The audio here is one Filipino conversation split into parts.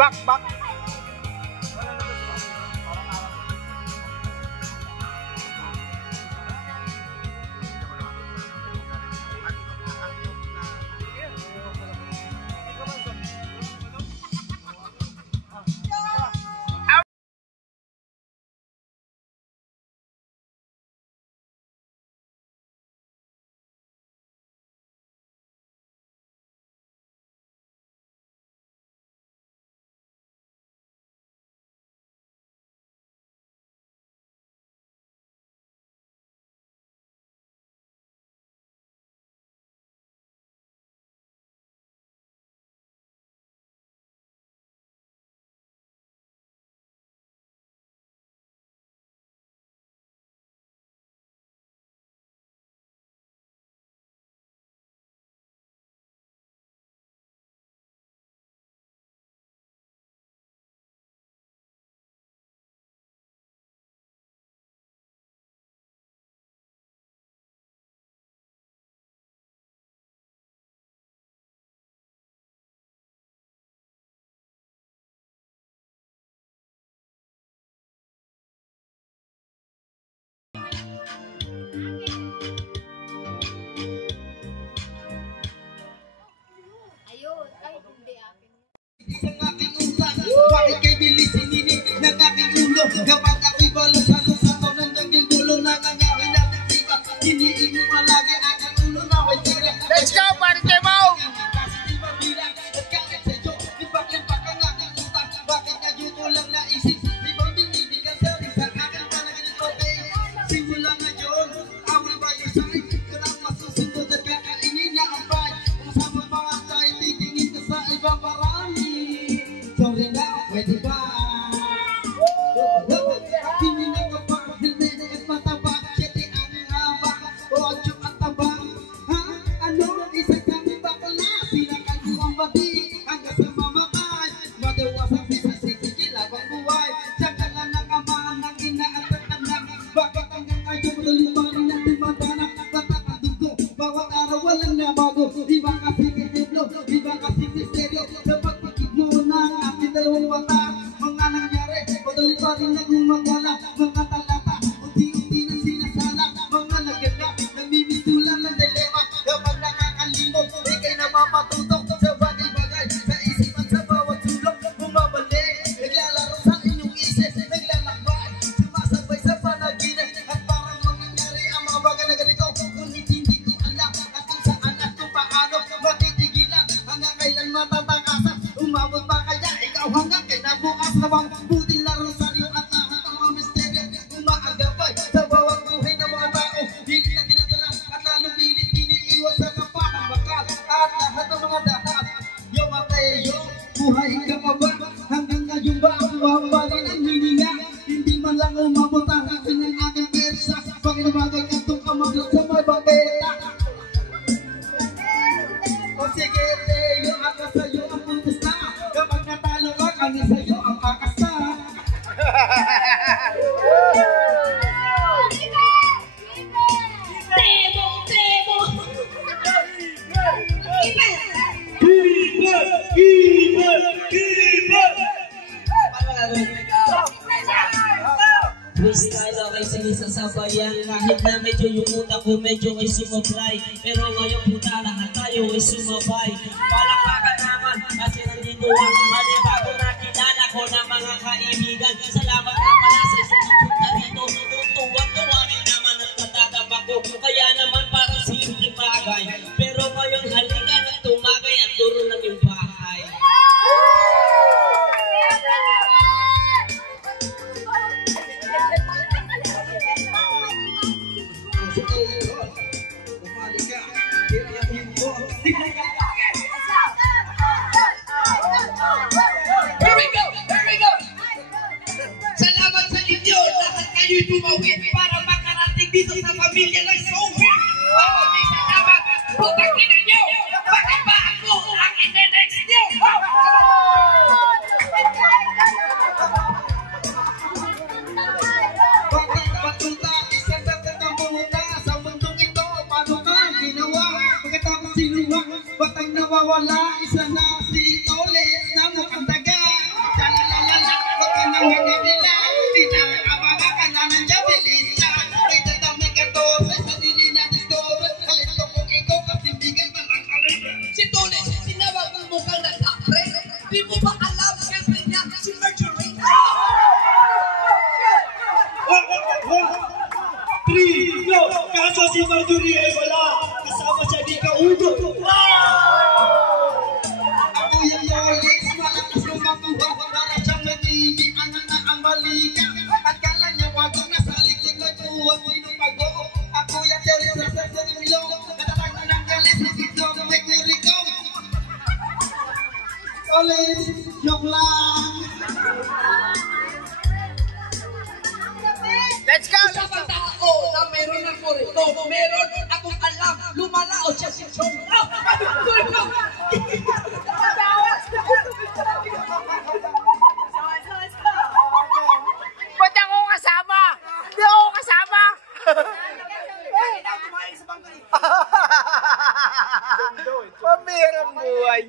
Back, back. Bakit kay bilis sininig ng aking ulo? Kapag ako'y balasalo sa to ng daging gulo, nangangawin natin sipa, hinihingi mo lagi aking ulo na may tira. Let's go, party kay Mau! Kasi di mabilang at kahit sa iyo, ipaklimpak ang aking utang. Bakit nga dito ko lang naisip, di bang binibigyan sa rin sa akin pa na ganito eh. Simula ngayon, I will buy your side, karang masusunod at kakainin na ang pay. Kung sama mga tayo, titingin ka sa ibang parami. Sorry na, pwede ba? Hindi na kapag hindi at mataba, siyete ang haba, ocho at taba. Ha? Ano? Isang kami bakla, sinakan ko ang bati, hanggang sa mamatay. Madawasan sa sige, labang buhay. Saka lang nakamahan ng ina at ang anak. Bakit hanggang ayaw mo tuloy pa rin ang tumatanak? Tatakandog ko, bawat araw walang nabago. Iba kasi kiniblo, iba kasi misteryo. Dapat pakit mo na aking dalawang mata. Mga nangyari, patuloy pa rin na gumagala. Mga talata, unti-unti na sinasala. Mga naganda, namimitulan ng dilema. Kapag nakakalimot, ikay na mapatutok sa bagay-bagay. Sa isip at sa bawat sulok, bumabalik. Naglalaro sa inyong isip, naglalakbay. Sumasabay sa panaginip. At parang mangyayari ang mga bagay na ganito. Ngunit hindi ko alam at kung saan at kung paano matitigilan. Hanggang kailan matatakasan, umabot pa kaya ikaw hanggang kinabukas na bang butil na rosaryo at lahat ng mga misteryo umaagapay sa bawat buhay ng mga tao. Hindi na dinadala at lalong pilit iniiwas sa kapatang bakal at lahat ng mga dahat. Yo Mateo, buhay ka pa ba? Hanggang ngayon ba buhabali ng hininga? Hindi man lang umabot ang akin ng aking persa. Pakinabagay ka itong kamaglot sa may baketa. O sige Leo, ako sa'yo ang pupusta. Kapag natalo ka, kami sa'yo ang kakasta. Freestyle okay sige sa sabayan. Kahit na medyo yung utak ko medyo ay sumabay, pero ngayon puta lahat tayo ay sumabay. Palakpakan naman kasi nandito ang malibago na kilala ko ng mga kaibigan. Salamat na pala sa isang punta rito. Tuwang-tuwa rin naman ang tatadama ko. Kaya naman parang simple bagay, pero ngayon halika na tumagay at turo ng yung bahay. Here we go! Salamat sa inyo, lahat kayo'y tumawid para makarating dito sa pamilya ng Sophie. Maraming salamat, putang ina nyo! Bakit ba ako ang ine-next nyo? Bakit batuta, isang dagat muna sa mundong ito, paano ka ginawa? Pagkatapos sinuha, batang nawawala, isa na si Toles na mukhang daga. boyfriend niya, si Mercury. 3, go! Kaso si Marjorie ay wala. Kasama siya di kaudo. Ako yung Yolis, malakas lumakuha. Para siyang nagiging anak na ang malika. At kala niya wag na sa likod na kuha. Sinupago, ako yung Yolis na sa sarilo. Natatag na ng galis, dito may kurikong. Yolis, joke lang. Let's go! Isa pang tao na meron ng kurito. Meron akong alam, lumalao siya si Chong. Ba't ako kasama? Hindi ako kasama! Pambirang buhay.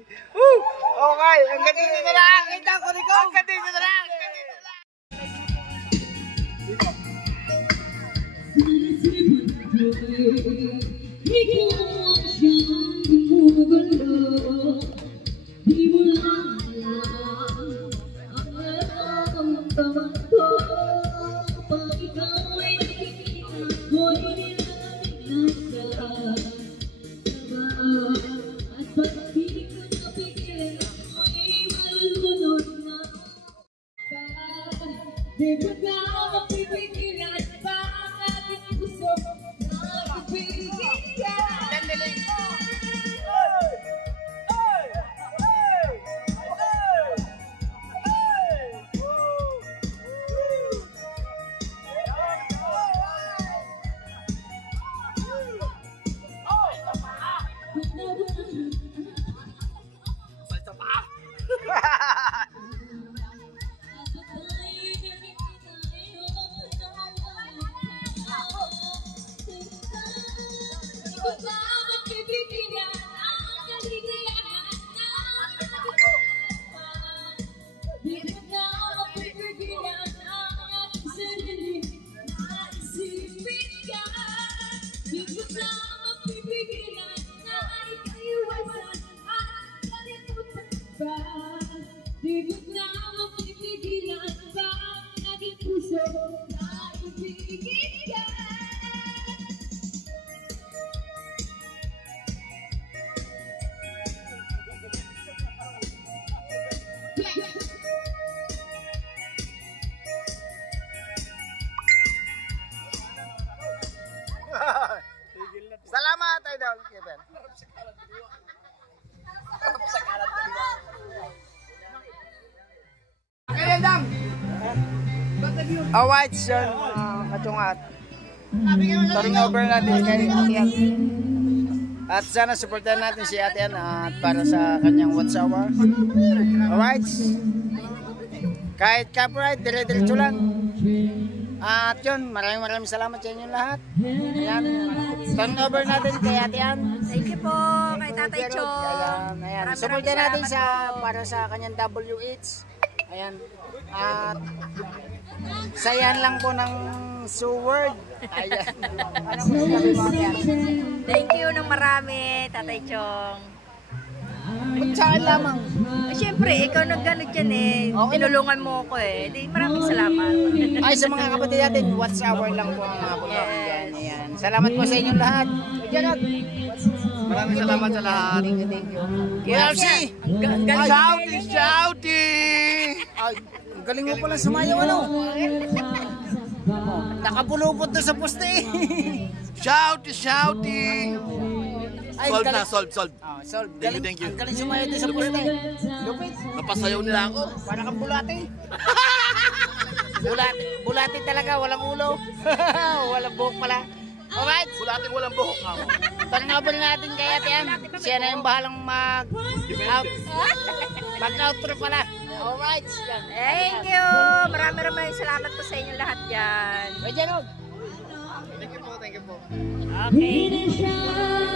Okay, hanggang dito na lang. Kita ko rin ko. Hanggang dito na lang. Hanggang dito na lang. Salamat, Idol Kevin. Alright, sir, kacungat. Turning over natin kay Ate Ann. At sana supportan natin si Ate Ann at para sa kanyang What's Our. Alright. Kahit copyright, dire-diretso lang. At yun, maraming salamat sa inyo lahat. Ayan, turn over natin kay Ate Ann. Thank you po kay Tatay Chong. Ayan, supportan natin para sa kanyang WH. Ayan. At sayan lang po ng Seward. Ayan. Ano po sabi mo, Ate Ann? Thank you ng marami, Tatay Chong. Saan lamang? Siyempre, ikaw nag-gano dyan eh. Okay. Tinulungan mo ako eh. Maraming salamat. Ay, sa mga kapatid natin, What's Our lang po ang mga po. Yes. Ayan. Salamat po sa inyong lahat. Maraming salamat sa lahat. Thank you. KFC! Shouting! Ay, ang galing mo pala sumayaw, ano? Nakapulupot doon sa poste eh. Shouting! Ay, Solve galing. na, solve. Oh, solve. Thank you, thank you. Ang galing sumayaw doon sa poste. Lupit. Napasayaw nila ako. Para kang bulate. Bulate talaga, walang ulo. Walang buhok pala. Alright. Bulating walang buhok ako. Panangabal natin kay Ate Ann. Siya na yung bahalang mag-outro pala. Alright. Thank you. Maraming salamat po sa inyo lahat dyan. Pwede, no? Thank you po. Okay.